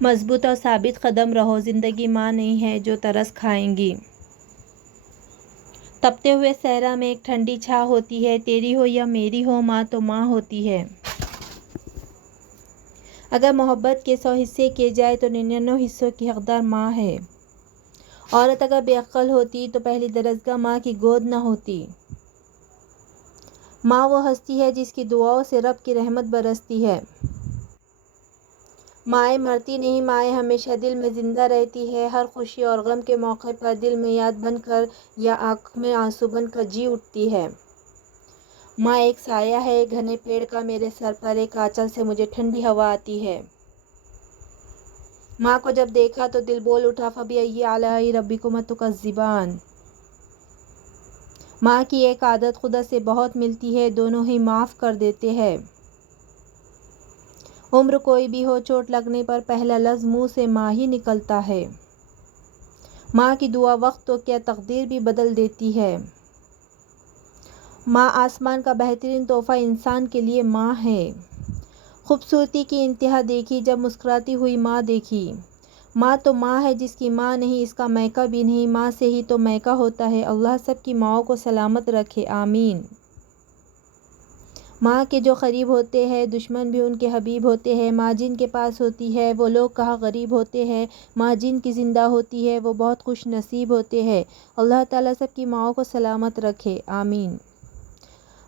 مضبوط اور ثابت قدم رہو، زندگی ماں نہیں ہے جو ترس کھائیں گی۔ تپتے ہوئے صحرا میں ایک ٹھنڈی چھا ہوتی ہے، تیری ہو یا میری ہو، ماں تو ماں ہوتی ہے۔ اگر محبت کے 100 حصے کیے جائے تو 99 حصوں کی حقدار ماں ہے۔ عورت اگر بے عقل ہوتی تو پہلی درسگاہ ماں کی گود نہ ہوتی۔ ماں وہ ہستی ہے جس کی دعاؤں سے رب کی رحمت برستی ہے۔ مائیں مرتی نہیں، مائیں ہمیشہ دل میں زندہ رہتی ہے، ہر خوشی اور غم کے موقع پر دل میں یاد بن کر یا آنکھ میں آنسو بن کر جی اٹھتی ہے۔ ماں ایک سایہ ہے گھنے پیڑ کا میرے سر پر، ایک آنچل سے مجھے ٹھنڈی ہوا آتی ہے۔ ماں کو جب دیکھا تو دل بول اٹھا فَبِأَيِّ آلَاءِ رَبِّكُمَا تُكَذِّبَانِ۔ ماں کی ایک عادت خدا سے بہت ملتی ہے، دونوں ہی معاف کر دیتے ہیں۔ عمر کوئی بھی ہو، چوٹ لگنے پر پہلا لفظ منہ سے ماں ہی نکلتا ہے۔ ماں کی دعا وقت تو کیا تقدیر بھی بدل دیتی ہے۔ ماں آسمان کا بہترین تحفہ انسان کے لیے ماں ہے۔ خوبصورتی کی انتہا دیکھی جب مسکراتی ہوئی ماں دیکھی۔ ماں تو ماں ہے، جس کی ماں نہیں اس کا میکا بھی نہیں، ماں سے ہی تو میکا ہوتا ہے۔ اللہ سب کی ماؤں کو سلامت رکھے، آمین۔ ماں کے جو قریب ہوتے ہیں دشمن بھی ان کے حبیب ہوتے ہیں۔ ماں جن کے پاس ہوتی ہے وہ لوگ کہاں غریب ہوتے ہیں، ماں جن کی زندہ ہوتی ہے وہ بہت خوش نصیب ہوتے ہیں۔ اللہ تعالیٰ سب کی ماؤں کو سلامت رکھے، آمین۔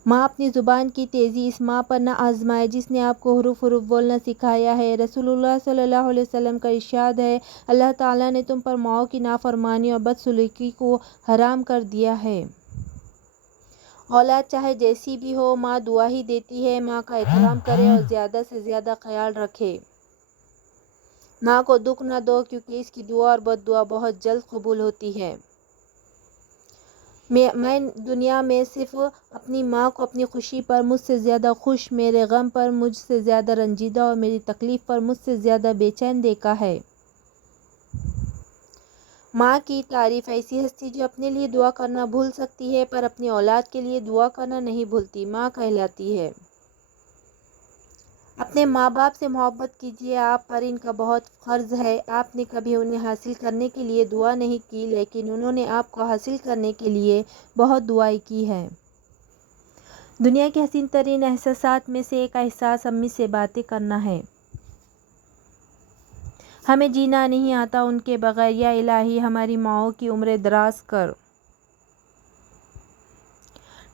ماں اپنی زبان کی تیزی اس ماں پر نہ آزمائے جس نے آپ کو حروف حروف بولنا سکھایا ہے۔ رسول اللہ صلی اللہ علیہ وسلم کا ارشاد ہے، اللہ تعالیٰ نے تم پر ماؤں کی نافرمانی اور بدسلوکی کو حرام کر دیا ہے۔ اولاد چاہے جیسی بھی ہو، ماں دعا ہی دیتی ہے۔ ماں کا احترام کرے اور زیادہ سے زیادہ خیال رکھے۔ ماں کو دکھ نہ دو کیونکہ اس کی دعا اور بد دعا بہت جلد قبول ہوتی ہے۔ میں دنیا میں صرف اپنی ماں کو اپنی خوشی پر مجھ سے زیادہ خوش، میرے غم پر مجھ سے زیادہ رنجیدہ اور میری تکلیف پر مجھ سے زیادہ بے چین دیکھا ہے۔ ماں کی تعریف ایسی ہستی جو اپنے لیے دعا کرنا بھول سکتی ہے پر اپنی اولاد کے لیے دعا کرنا نہیں بھولتی، ماں کہلاتی ہے۔ اپنے ماں باپ سے محبت کیجیے، آپ پر ان کا بہت فرض ہے۔ آپ نے کبھی انہیں حاصل کرنے کے لیے دعا نہیں کی لیکن انہوں نے آپ کو حاصل کرنے کے لیے بہت دعائیں کی ہیں۔ دنیا کے حسین ترین احساسات میں سے ایک احساس امی سے باتیں کرنا ہے۔ ہمیں جینا نہیں آتا ان کے بغیر، یا الہی ہماری ماؤں کی عمریں دراز کر۔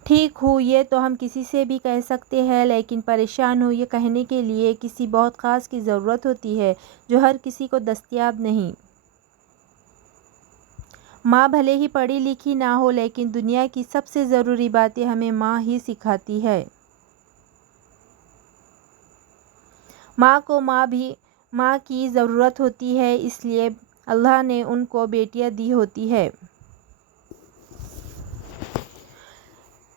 ٹھیک ہوں یہ تو ہم کسی سے بھی کہہ سکتے ہیں لیکن پریشان ہوں یہ کہنے کے لیے کسی بہت خاص کی ضرورت ہوتی ہے جو ہر کسی کو دستیاب نہیں۔ ماں بھلے ہی پڑھی لکھی نہ ہو لیکن دنیا کی سب سے ضروری باتیں ہمیں ماں ہی سکھاتی ہے۔ ماں کو ماں کی ضرورت ہوتی ہے، اس لیے اللہ نے ان کو بیٹیاں دی ہوتی ہیں۔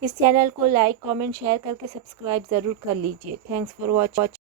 اس چینل کو لائک، کامنٹ، شیئر کرکے سبسکرائب ضرور کر لیجئے۔ Thanks for watching.